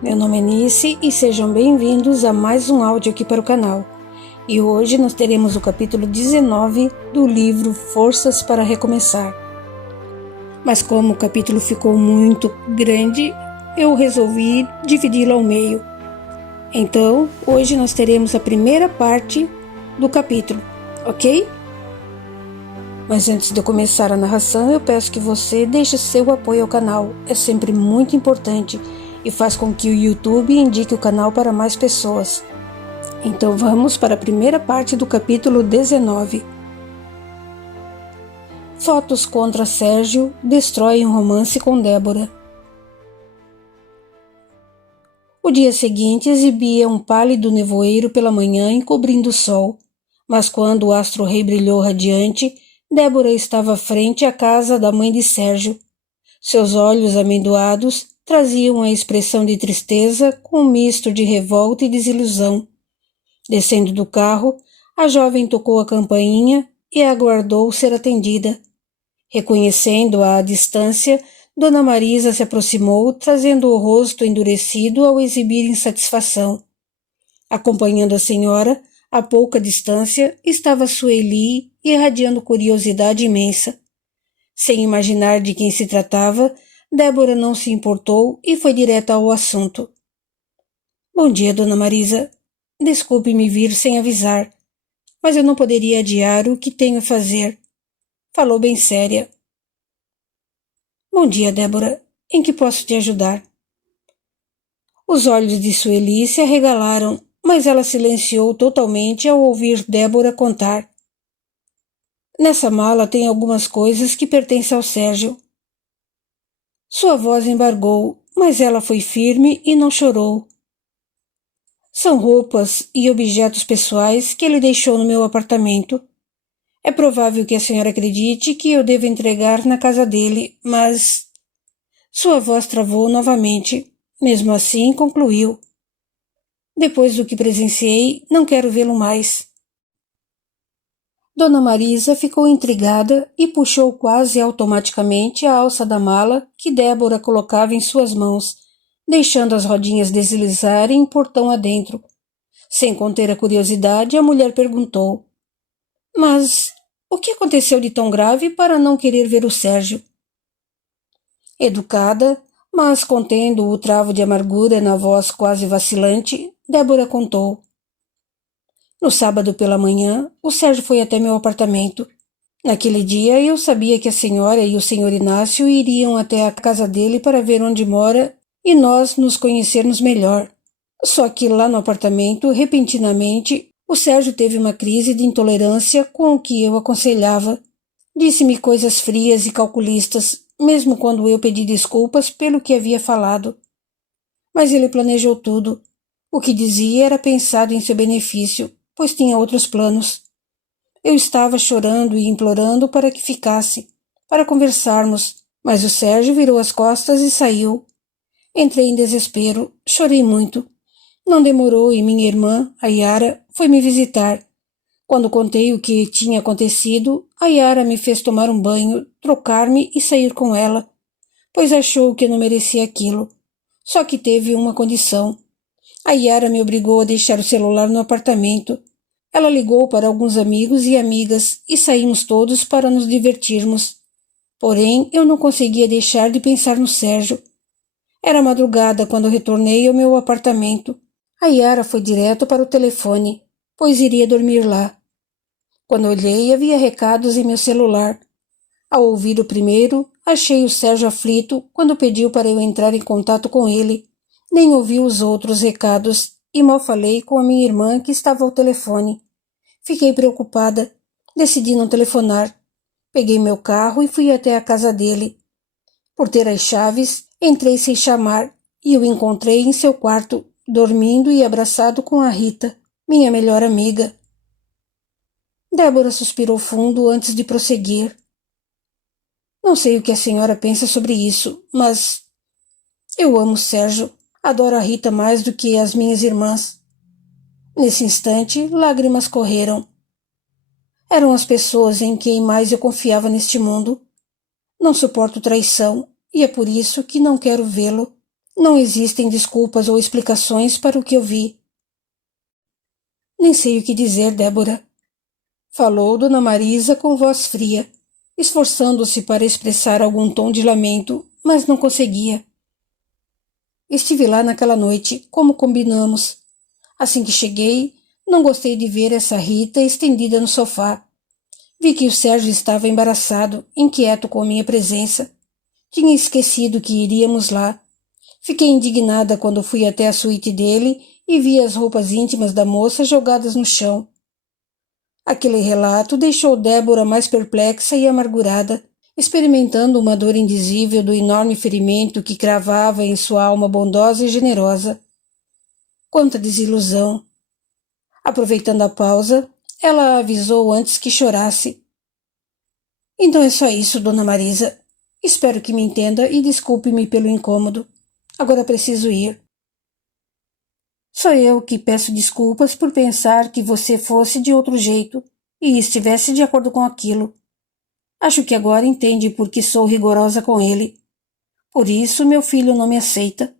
Meu nome é Nice e sejam bem-vindos a mais um áudio aqui para o canal. E hoje nós teremos o capítulo 19 do livro Forças para Recomeçar. Mas como o capítulo ficou muito grande, eu resolvi dividi-lo ao meio. Então, hoje nós teremos a primeira parte do capítulo, ok? Mas antes de eu começar a narração, eu peço que você deixe seu apoio ao canal. É sempre muito importante e faz com que o YouTube indique o canal para mais pessoas. Então vamos para a primeira parte do capítulo 19. Fotos contra Sérgio destroem um romance com Débora. O dia seguinte exibia um pálido nevoeiro pela manhã encobrindo o sol, mas quando o astro-rei brilhou radiante, Débora estava frente à casa da mãe de Sérgio. Seus olhos amendoados traziam a expressão de tristeza com um misto de revolta e desilusão. Descendo do carro, a jovem tocou a campainha e aguardou ser atendida. Reconhecendo-a à distância, Dona Marisa se aproximou, trazendo o rosto endurecido ao exibir insatisfação. Acompanhando a senhora, a pouca distância, estava Sueli, irradiando curiosidade imensa. Sem imaginar de quem se tratava, Débora não se importou e foi direta ao assunto. Bom dia, Dona Marisa. Desculpe-me vir sem avisar, mas eu não poderia adiar o que tenho a fazer. Falou bem séria. Bom dia, Débora. Em que posso te ajudar? Os olhos de Sueli se arregalaram, mas ela silenciou totalmente ao ouvir Débora contar. Nessa mala tem algumas coisas que pertencem ao Sérgio. Sua voz embargou, mas ela foi firme e não chorou. São roupas e objetos pessoais que ele deixou no meu apartamento. É provável que a senhora acredite que eu devo entregar na casa dele, mas... Sua voz travou novamente. Mesmo assim, concluiu. Depois do que presenciei, não quero vê-lo mais. Dona Marisa ficou intrigada e puxou quase automaticamente a alça da mala que Débora colocava em suas mãos, deixando as rodinhas deslizarem portão adentro. Sem conter a curiosidade, a mulher perguntou. Mas o que aconteceu de tão grave para não querer ver o Sérgio? Educada, mas contendo o travo de amargura na voz quase vacilante, Débora contou. No sábado pela manhã, o Sérgio foi até meu apartamento. Naquele dia eu sabia que a senhora e o senhor Inácio iriam até a casa dele para ver onde mora e nós nos conhecermos melhor. Só que lá no apartamento, repentinamente, o Sérgio teve uma crise de intolerância com o que eu aconselhava. Disse-me coisas frias e calculistas, mesmo quando eu pedi desculpas pelo que havia falado. Mas ele planejou tudo. O que dizia era pensado em seu benefício, pois tinha outros planos. Eu estava chorando e implorando para que ficasse, para conversarmos, mas o Sérgio virou as costas e saiu. Entrei em desespero, chorei muito. Não demorou e minha irmã, a Yara, foi me visitar. Quando contei o que tinha acontecido, a Yara me fez tomar um banho, trocar-me e sair com ela, pois achou que eu não merecia aquilo. Só que teve uma condição. A Yara me obrigou a deixar o celular no apartamento. Ela ligou para alguns amigos e amigas e saímos todos para nos divertirmos. Porém, eu não conseguia deixar de pensar no Sérgio. Era madrugada quando retornei ao meu apartamento. A Yara foi direto para o telefone, pois iria dormir lá. Quando olhei, havia recados em meu celular. Ao ouvir o primeiro, achei o Sérgio aflito quando pediu para eu entrar em contato com ele. Nem ouvi os outros recados e mal falei com a minha irmã que estava ao telefone. Fiquei preocupada. Decidi não telefonar. Peguei meu carro e fui até a casa dele. Por ter as chaves, entrei sem chamar e o encontrei em seu quarto, dormindo e abraçado com a Rita, minha melhor amiga. Débora suspirou fundo antes de prosseguir. Não sei o que a senhora pensa sobre isso, mas eu amo Sérgio. Adoro a Rita mais do que as minhas irmãs. Nesse instante, lágrimas correram. Eram as pessoas em quem mais eu confiava neste mundo. Não suporto traição, e é por isso que não quero vê-lo. Não existem desculpas ou explicações para o que eu vi. Nem sei o que dizer, Débora. Falou Dona Marisa com voz fria, esforçando-se para expressar algum tom de lamento, mas não conseguia. Estive lá naquela noite, como combinamos. Assim que cheguei, não gostei de ver essa Rita estendida no sofá. Vi que o Sérgio estava embaraçado, inquieto com a minha presença. Tinha esquecido que iríamos lá. Fiquei indignada quando fui até a suíte dele e vi as roupas íntimas da moça jogadas no chão. Aquele relato deixou Débora mais perplexa e amargurada, experimentando uma dor indizível do enorme ferimento que cravava em sua alma bondosa e generosa. Quanta desilusão! Aproveitando a pausa, ela a avisou antes que chorasse. Então é só isso, Dona Marisa. Espero que me entenda e desculpe-me pelo incômodo. Agora preciso ir. Sou eu que peço desculpas por pensar que você fosse de outro jeito e estivesse de acordo com aquilo. Acho que agora entende por que sou rigorosa com ele. Por isso meu filho não me aceita.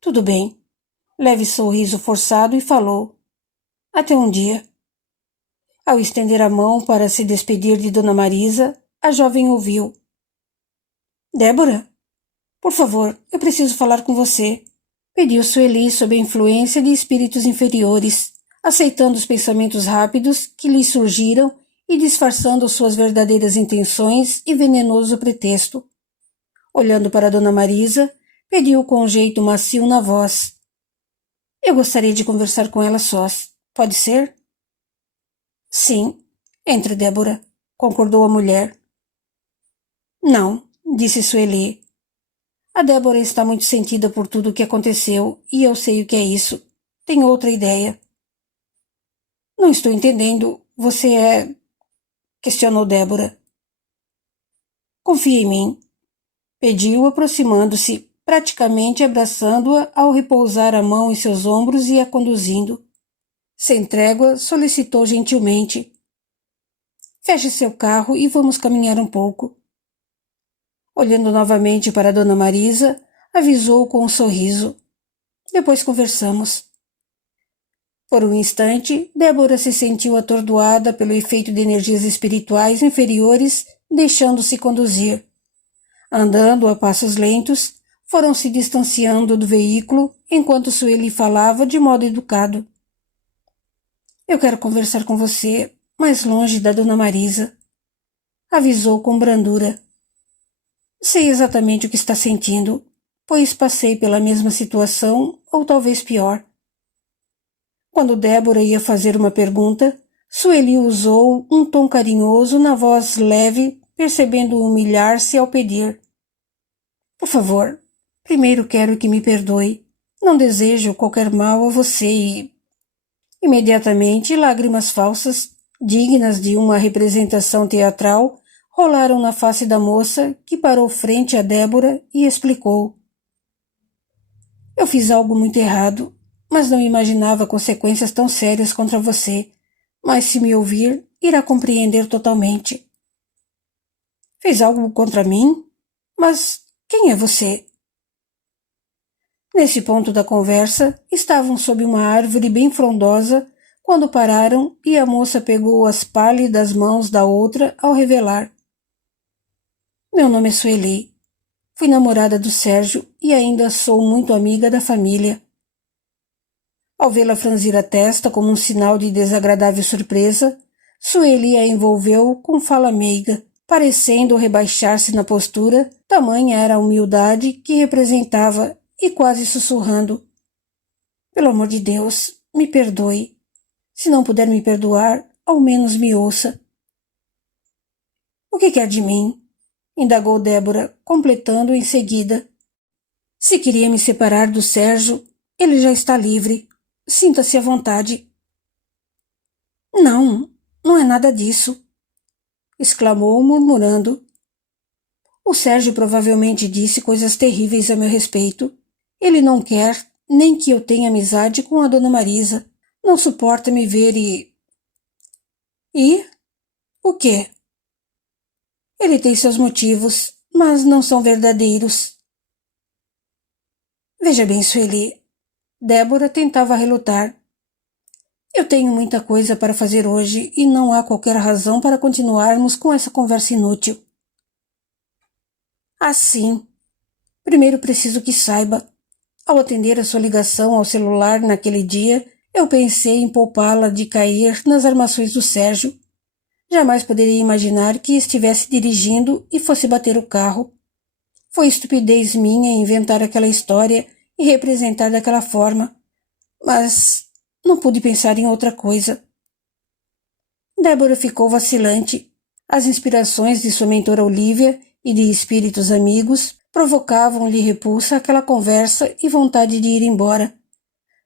Tudo bem. Leve sorriso forçado e falou. Até um dia. Ao estender a mão para se despedir de Dona Marisa, a jovem ouviu. Débora? Por favor, eu preciso falar com você. Pediu Sueli sob a influência de espíritos inferiores, aceitando os pensamentos rápidos que lhe surgiram e disfarçando suas verdadeiras intenções e venenoso pretexto. Olhando para Dona Marisa, pediu com um jeito macio na voz. Eu gostaria de conversar com ela sós. Pode ser? Sim, entre, Débora, concordou a mulher. Não, disse Sueli. A Débora está muito sentida por tudo o que aconteceu e eu sei o que é isso. Tenho outra ideia. Não estou entendendo. Você é... questionou Débora. Confia em mim. Pediu, aproximando-se, praticamente abraçando-a ao repousar a mão em seus ombros e a conduzindo. Sem trégua, solicitou gentilmente. Feche seu carro e vamos caminhar um pouco. Olhando novamente para Dona Marisa, avisou com um sorriso. Depois conversamos. Por um instante, Débora se sentiu atordoada pelo efeito de energias espirituais inferiores, deixando-se conduzir. Andando a passos lentos, foram se distanciando do veículo enquanto Sueli falava de modo educado. Eu quero conversar com você, mais longe da Dona Marisa. Avisou com brandura. Sei exatamente o que está sentindo, pois passei pela mesma situação, ou talvez pior. Quando Débora ia fazer uma pergunta, Sueli usou um tom carinhoso na voz leve, percebendo humilhar-se ao pedir. Por favor, primeiro quero que me perdoe. Não desejo qualquer mal a você e... Imediatamente, lágrimas falsas, dignas de uma representação teatral, rolaram na face da moça, que parou frente a Débora e explicou. Eu fiz algo muito errado, mas não imaginava consequências tão sérias contra você. Mas se me ouvir, irá compreender totalmente. Fez algo contra mim? Mas quem é você? Nesse ponto da conversa, estavam sob uma árvore bem frondosa quando pararam e a moça pegou as pálidas mãos da outra ao revelar. Meu nome é Sueli. Fui namorada do Sérgio e ainda sou muito amiga da família. Ao vê-la franzir a testa como um sinal de desagradável surpresa, Sueli a envolveu com fala meiga, parecendo rebaixar-se na postura, tamanha era a humildade que representava, e quase sussurrando. Pelo amor de Deus, me perdoe. Se não puder me perdoar, ao menos me ouça. O que quer de mim? Indagou Débora, completando em seguida. Se queria me separar do Sérgio, ele já está livre. Sinta-se à vontade. Não, não é nada disso, exclamou murmurando. O Sérgio provavelmente disse coisas terríveis a meu respeito. Ele não quer nem que eu tenha amizade com a Dona Marisa. Não suporta me ver e... E? O quê? Ele tem seus motivos, mas não são verdadeiros. Veja bem, Sueli. Débora tentava relutar. Eu tenho muita coisa para fazer hoje e não há qualquer razão para continuarmos com essa conversa inútil. Assim, primeiro preciso que saiba. Ao atender a sua ligação ao celular naquele dia, eu pensei em poupá-la de cair nas armações do Sérgio. Jamais poderia imaginar que estivesse dirigindo e fosse bater o carro. Foi estupidez minha inventar aquela história e representar daquela forma. Mas não pude pensar em outra coisa. Débora ficou vacilante. As inspirações de sua mentora Olívia e de espíritos amigos provocavam-lhe repulsa àquela conversa e vontade de ir embora.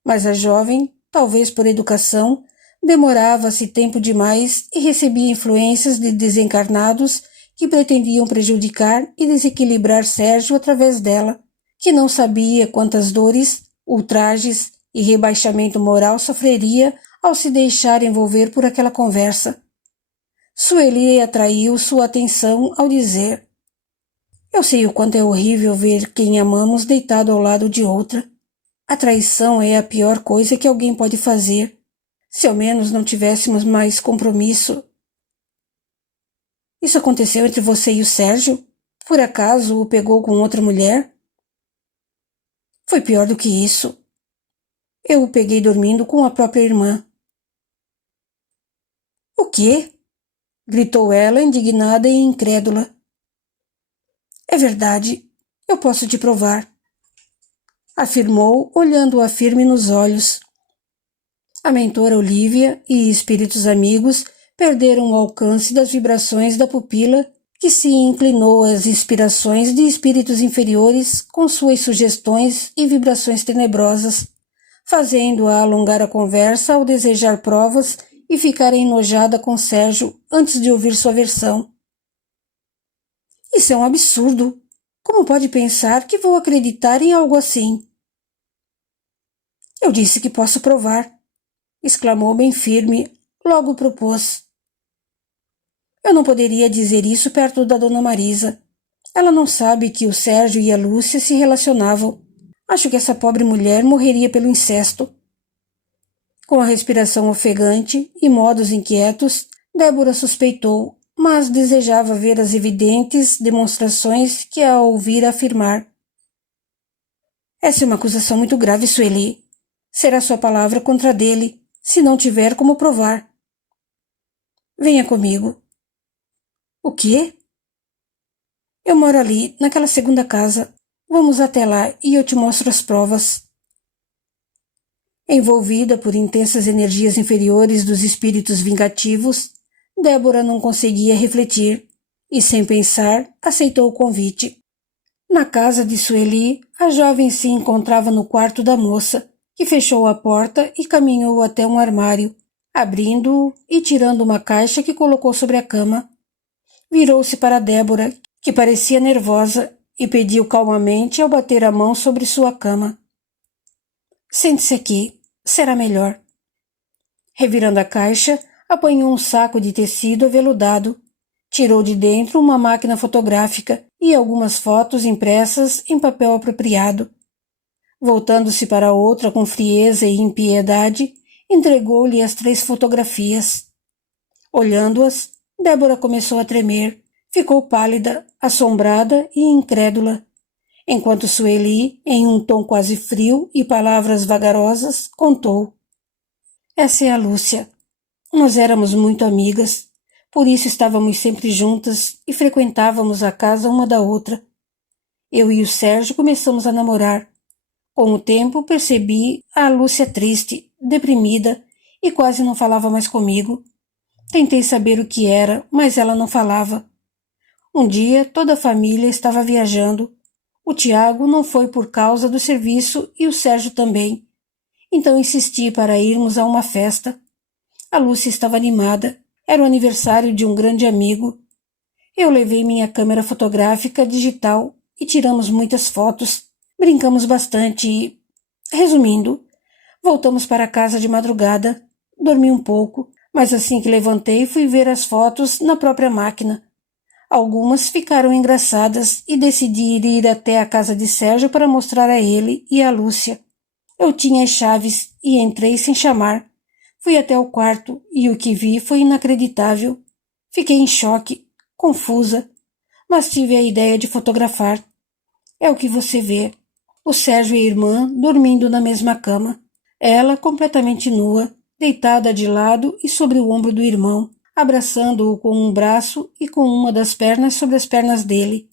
Mas a jovem, talvez por educação, demorava-se tempo demais e recebia influências de desencarnados que pretendiam prejudicar e desequilibrar Sérgio através dela, que não sabia quantas dores, ultrajes e rebaixamento moral sofreria ao se deixar envolver por aquela conversa. Sueli atraiu sua atenção ao dizer: eu sei o quanto é horrível ver quem amamos deitado ao lado de outra. A traição é a pior coisa que alguém pode fazer. Se ao menos não tivéssemos mais compromisso. Isso aconteceu entre você e o Sérgio? Por acaso o pegou com outra mulher? Foi pior do que isso. Eu o peguei dormindo com a própria irmã. O quê? Gritou ela, indignada e incrédula. É verdade. Eu posso te provar. Afirmou, olhando-a firme nos olhos. A mentora Olívia e espíritos amigos perderam o alcance das vibrações da pupila que se inclinou às inspirações de espíritos inferiores com suas sugestões e vibrações tenebrosas, fazendo-a alongar a conversa ao desejar provas e ficar enojada com Sérgio antes de ouvir sua versão. Isso é um absurdo. Como pode pensar que vou acreditar em algo assim? Eu disse que posso provar, exclamou bem firme, logo propôs. Eu não poderia dizer isso perto da dona Marisa. Ela não sabe que o Sérgio e a Lúcia se relacionavam. Acho que essa pobre mulher morreria pelo incesto. Com a respiração ofegante e modos inquietos, Débora suspeitou, mas desejava ver as evidentes demonstrações que a ouvira afirmar. Essa é uma acusação muito grave, Sueli. Será sua palavra contra a dele, se não tiver como provar. Venha comigo. O quê? Eu moro ali, naquela segunda casa. Vamos até lá e eu te mostro as provas. Envolvida por intensas energias inferiores dos espíritos vingativos, Débora não conseguia refletir e, sem pensar, aceitou o convite. Na casa de Sueli, a jovem se encontrava no quarto da moça, que fechou a porta e caminhou até um armário, abrindo-o e tirando uma caixa que colocou sobre a cama. Virou-se para Débora, que parecia nervosa, e pediu calmamente ao bater a mão sobre sua cama. Sente-se aqui, será melhor. Revirando a caixa, apanhou um saco de tecido aveludado, tirou de dentro uma máquina fotográfica e algumas fotos impressas em papel apropriado. Voltando-se para a outra com frieza e impiedade, entregou-lhe as 3 fotografias. Olhando-as, Débora começou a tremer, ficou pálida, assombrada e incrédula, enquanto Sueli, em um tom quase frio e palavras vagarosas, contou. Essa é a Lúcia. Nós éramos muito amigas, por isso estávamos sempre juntas e frequentávamos a casa uma da outra. Eu e o Sérgio começamos a namorar. Com o tempo percebi a Lúcia triste, deprimida e quase não falava mais comigo. Tentei saber o que era, mas ela não falava. Um dia toda a família estava viajando. O Tiago não foi por causa do serviço e o Sérgio também. Então insisti para irmos a uma festa. A Lúcia estava animada. Era o aniversário de um grande amigo. Eu levei minha câmera fotográfica digital e tiramos muitas fotos. Brincamos bastante e, resumindo, voltamos para casa de madrugada. Dormi um pouco, mas assim que levantei fui ver as fotos na própria máquina. Algumas ficaram engraçadas e decidi ir até a casa de Sérgio para mostrar a ele e a Lúcia. Eu tinha as chaves e entrei sem chamar. Fui até o quarto e o que vi foi inacreditável. Fiquei em choque, confusa, mas tive a ideia de fotografar. É o que você vê. O Sérgio e a irmã dormindo na mesma cama. Ela completamente nua, deitada de lado e sobre o ombro do irmão, abraçando-o com um braço e com uma das pernas sobre as pernas dele.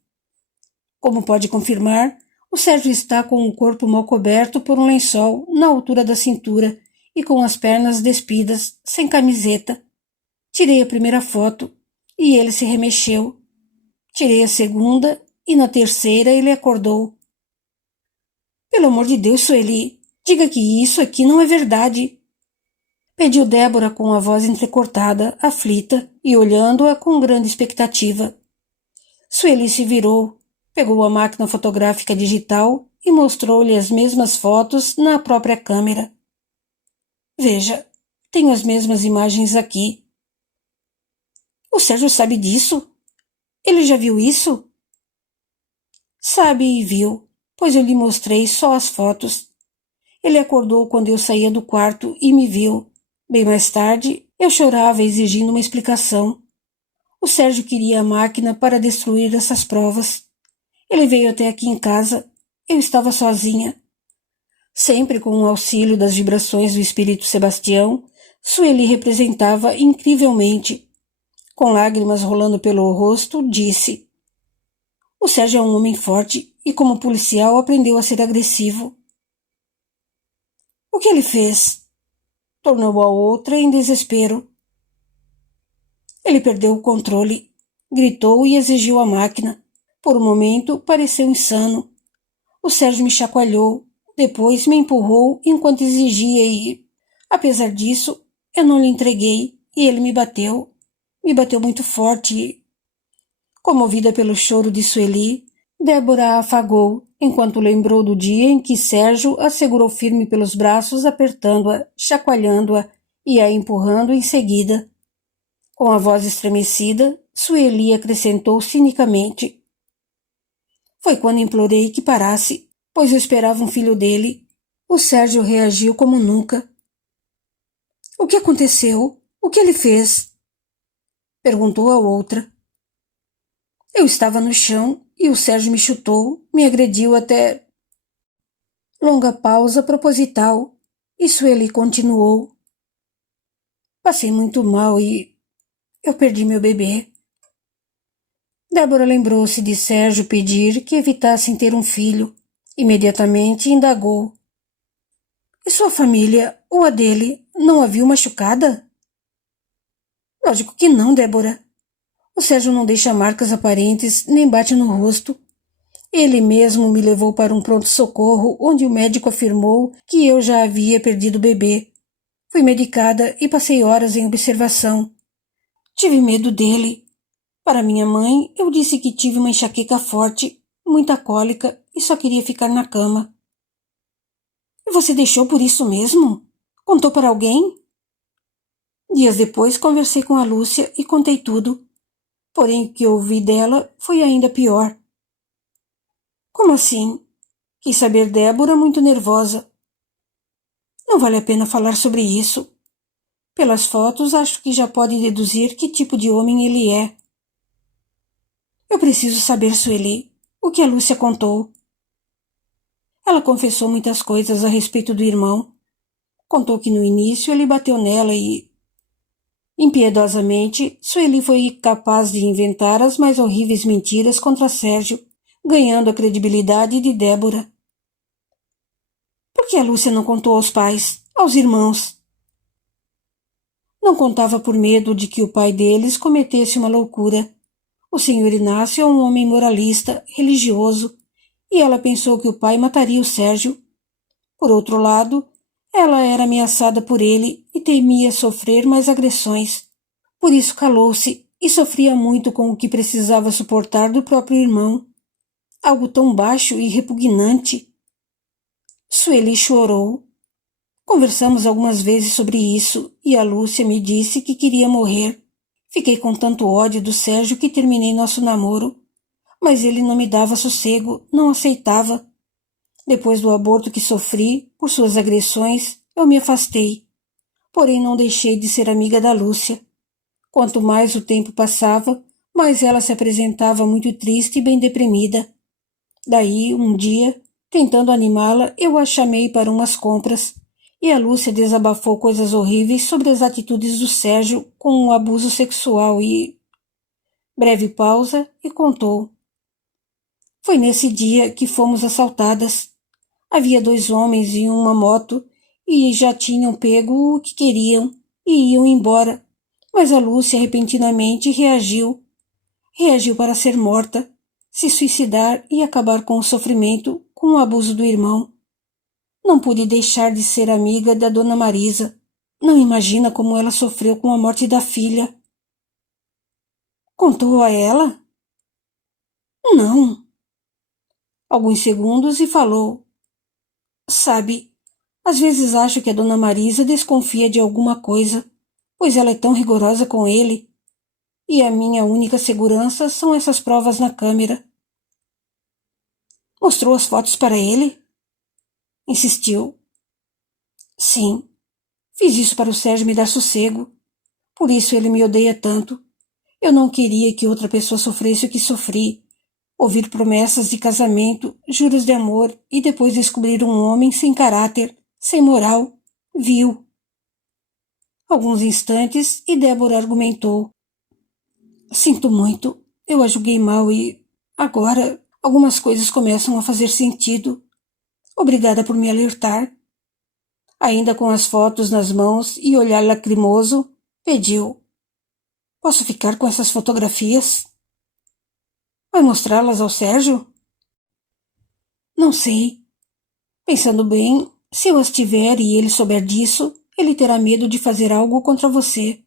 Como pode confirmar, o Sérgio está com o corpo mal coberto por um lençol na altura da cintura e com as pernas despidas, sem camiseta. Tirei a primeira foto e ele se remexeu. Tirei a segunda e na terceira ele acordou. Pelo amor de Deus, Sueli, diga que isso aqui não é verdade. Pediu Débora com a voz entrecortada, aflita e olhando-a com grande expectativa. Sueli se virou, pegou a máquina fotográfica digital e mostrou-lhe as mesmas fotos na própria câmera. Veja, tenho as mesmas imagens aqui. O Sérgio sabe disso? Ele já viu isso? Sabe e viu, pois eu lhe mostrei só as fotos. Ele acordou quando eu saía do quarto e me viu. Bem mais tarde, eu chorava exigindo uma explicação. O Sérgio queria a máquina para destruir essas provas. Ele veio até aqui em casa. Eu estava sozinha. Sempre com o auxílio das vibrações do espírito Sebastião, Sueli representava incrivelmente. Com lágrimas rolando pelo rosto, disse: O Sérgio é um homem forte e, como policial, aprendeu a ser agressivo. O que ele fez? Tornou a outra em desespero. Ele perdeu o controle, gritou e exigiu a máquina. Por um momento, pareceu insano. O Sérgio me chacoalhou, depois me empurrou enquanto exigia e, apesar disso, eu não lhe entreguei e ele me bateu. Me bateu muito forte. Comovida pelo choro de Sueli, Débora a afagou, enquanto lembrou do dia em que Sérgio a segurou firme pelos braços, apertando-a, chacoalhando-a e a empurrando em seguida. Com a voz estremecida, Sueli acrescentou cinicamente: Foi quando implorei que parasse, pois eu esperava um filho dele. O Sérgio reagiu como nunca. O que aconteceu? O que ele fez? Perguntou a outra. Eu estava no chão e o Sérgio me chutou, me agrediu até... Longa pausa proposital, e Sueli continuou. Passei muito mal e... eu perdi meu bebê. Débora lembrou-se de Sérgio pedir que evitassem ter um filho. Imediatamente indagou. E sua família, ou a dele, não a viu machucada? Lógico que não, Débora. O Sérgio não deixa marcas aparentes nem bate no rosto. Ele mesmo me levou para um pronto-socorro onde o médico afirmou que eu já havia perdido o bebê. Fui medicada e passei horas em observação. Tive medo dele. Para minha mãe, eu disse que tive uma enxaqueca forte, muita cólica e só queria ficar na cama. E você deixou por isso mesmo? Contou para alguém? Dias depois conversei com a Lúcia e contei tudo. Porém, o que ouvi dela foi ainda pior. Como assim? Quis saber Débora, muito nervosa. Não vale a pena falar sobre isso. Pelas fotos, acho que já pode deduzir que tipo de homem ele é. Eu preciso saber, Sueli, o que a Lúcia contou. Ela confessou muitas coisas a respeito do irmão. Contou que no início ele bateu nela e... Impiedosamente, Sueli foi capaz de inventar as mais horríveis mentiras contra Sérgio, ganhando a credibilidade de Débora. Por que a Lúcia não contou aos pais, aos irmãos? Não contava por medo de que o pai deles cometesse uma loucura. O senhor Inácio é um homem moralista, religioso, e ela pensou que o pai mataria o Sérgio. Por outro lado, ela era ameaçada por ele e temia sofrer mais agressões. Por isso calou-se e sofria muito com o que precisava suportar do próprio irmão. Algo tão baixo e repugnante. Sueli chorou. Conversamos algumas vezes sobre isso e a Lúcia me disse que queria morrer. Fiquei com tanto ódio do Sérgio que terminei nosso namoro, mas ele não me dava sossego, não aceitava. Depois do aborto que sofri por suas agressões, eu me afastei, porém não deixei de ser amiga da Lúcia. Quanto mais o tempo passava, mais ela se apresentava muito triste e bem deprimida. Daí, um dia, tentando animá-la, eu a chamei para umas compras, e a Lúcia desabafou coisas horríveis sobre as atitudes do Sérgio com o abuso sexual e... Breve pausa e contou. Foi nesse dia que fomos assaltadas. Havia 2 homens em uma moto e já tinham pego o que queriam e iam embora, mas a Lúcia repentinamente reagiu. Reagiu para ser morta, se suicidar e acabar com o sofrimento com o abuso do irmão. Não pude deixar de ser amiga da dona Marisa. Não imagina como ela sofreu com a morte da filha. Contou a ela? Não. Alguns segundos e falou. Sabe, às vezes acho que a dona Marisa desconfia de alguma coisa, pois ela é tão rigorosa com ele. E a minha única segurança são essas provas na câmera. Mostrou as fotos para ele? Insistiu. Sim, fiz isso para o Sérgio me dar sossego. Por isso ele me odeia tanto. Eu não queria que outra pessoa sofresse o que sofri. Ouvir promessas de casamento, juros de amor e depois descobrir um homem sem caráter, sem moral, vil. Alguns instantes e Débora argumentou. Sinto muito, eu a julguei mal e, agora, algumas coisas começam a fazer sentido. Obrigada por me alertar. Ainda com as fotos nas mãos e olhar lacrimoso, pediu. Posso ficar com essas fotografias? Vai mostrá-las ao Sérgio? Não sei. Pensando bem, se eu as tiver e ele souber disso, ele terá medo de fazer algo contra você.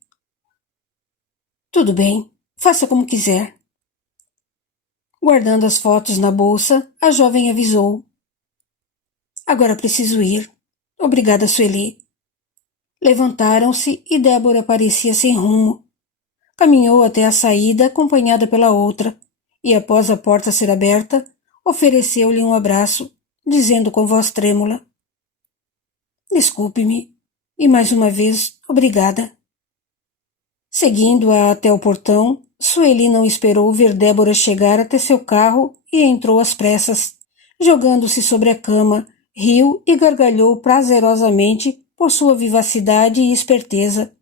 Tudo bem, faça como quiser. Guardando as fotos na bolsa, a jovem avisou. Agora preciso ir. Obrigada, Sueli. Levantaram-se e Débora parecia sem rumo. Caminhou até a saída acompanhada pela outra, e após a porta ser aberta, ofereceu-lhe um abraço, dizendo com voz trêmula. Desculpe-me, e mais uma vez, obrigada. Seguindo-a até o portão, Sueli não esperou ver Débora chegar até seu carro e entrou às pressas. Jogando-se sobre a cama, riu e gargalhou prazerosamente por sua vivacidade e esperteza.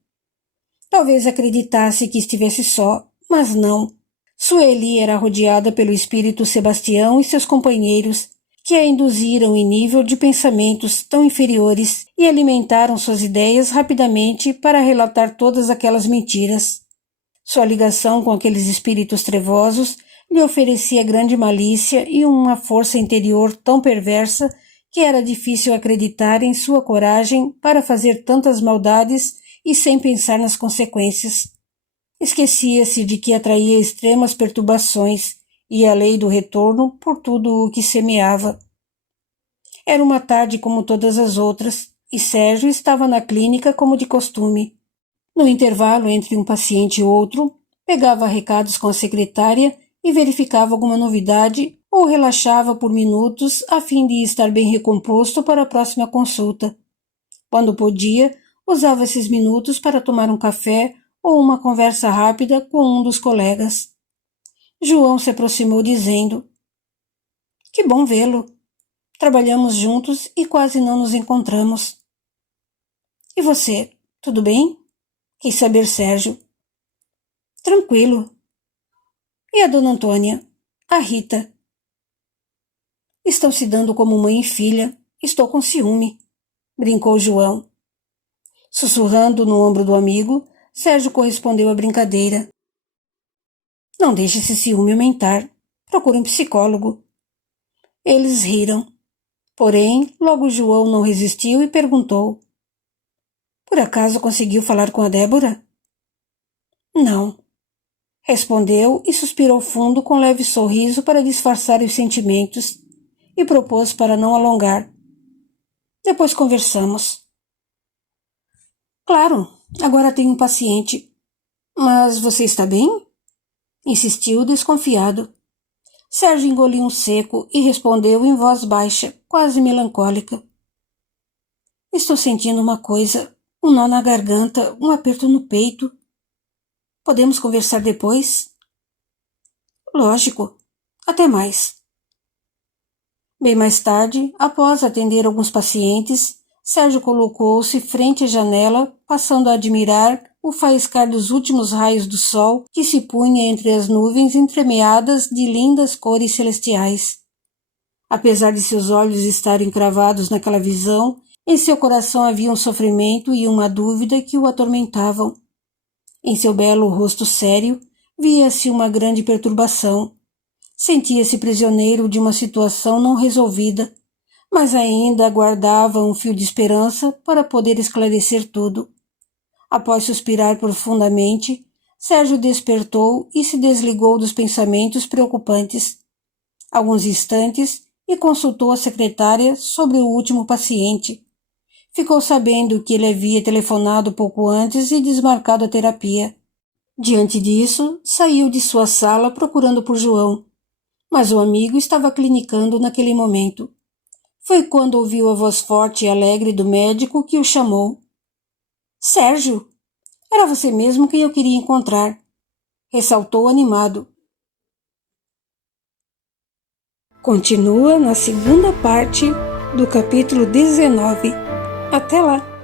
Talvez acreditasse que estivesse só, mas não. Sueli era rodeada pelo espírito Sebastião e seus companheiros, que a induziram em nível de pensamentos tão inferiores e alimentaram suas ideias rapidamente para relatar todas aquelas mentiras. Sua ligação com aqueles espíritos trevosos lhe oferecia grande malícia e uma força interior tão perversa que era difícil acreditar em sua coragem para fazer tantas maldades e sem pensar nas consequências. Esquecia-se de que atraía extremas perturbações e a lei do retorno por tudo o que semeava. Era uma tarde como todas as outras, e Sérgio estava na clínica como de costume. No intervalo entre um paciente e outro, pegava recados com a secretária e verificava alguma novidade ou relaxava por minutos a fim de estar bem recomposto para a próxima consulta. Quando podia, usava esses minutos para tomar um café ou uma conversa rápida com um dos colegas. João se aproximou dizendo: Que bom vê-lo. Trabalhamos juntos e quase não nos encontramos. E você, tudo bem? Quis saber Sérgio. Tranquilo. E a dona Antônia? A Rita? Estão se dando como mãe e filha. Estou com ciúme, brincou João. Sussurrando no ombro do amigo, Sérgio correspondeu à brincadeira. Não deixe esse ciúme aumentar. Procure um psicólogo. Eles riram. Porém, logo João não resistiu e perguntou. Por acaso conseguiu falar com a Débora? Não. Respondeu e suspirou fundo com leve sorriso para disfarçar os sentimentos e propôs para não alongar. Depois conversamos. Claro, agora tenho um paciente. Mas você está bem? Insistiu desconfiado. Sérgio engoliu um seco e respondeu em voz baixa, quase melancólica. Estou sentindo uma coisa, um nó na garganta, um aperto no peito. Podemos conversar depois? Lógico. Até mais. Bem mais tarde, após atender alguns pacientes, Sérgio colocou-se frente à janela, passando a admirar o faiscar dos últimos raios do sol que se punha entre as nuvens entremeadas de lindas cores celestiais. Apesar de seus olhos estarem cravados naquela visão, em seu coração havia um sofrimento e uma dúvida que o atormentavam. Em seu belo rosto sério, via-se uma grande perturbação. Sentia-se prisioneiro de uma situação não resolvida, mas ainda aguardava um fio de esperança para poder esclarecer tudo. Após suspirar profundamente, Sérgio despertou e se desligou dos pensamentos preocupantes. Alguns instantes e consultou a secretária sobre o último paciente. Ficou sabendo que ele havia telefonado pouco antes e desmarcado a terapia. Diante disso, saiu de sua sala procurando por João, mas o amigo estava clinicando naquele momento. Foi quando ouviu a voz forte e alegre do médico que o chamou. Sérgio, era você mesmo quem eu queria encontrar, ressaltou animado. Continua na segunda parte do capítulo 19. Até lá!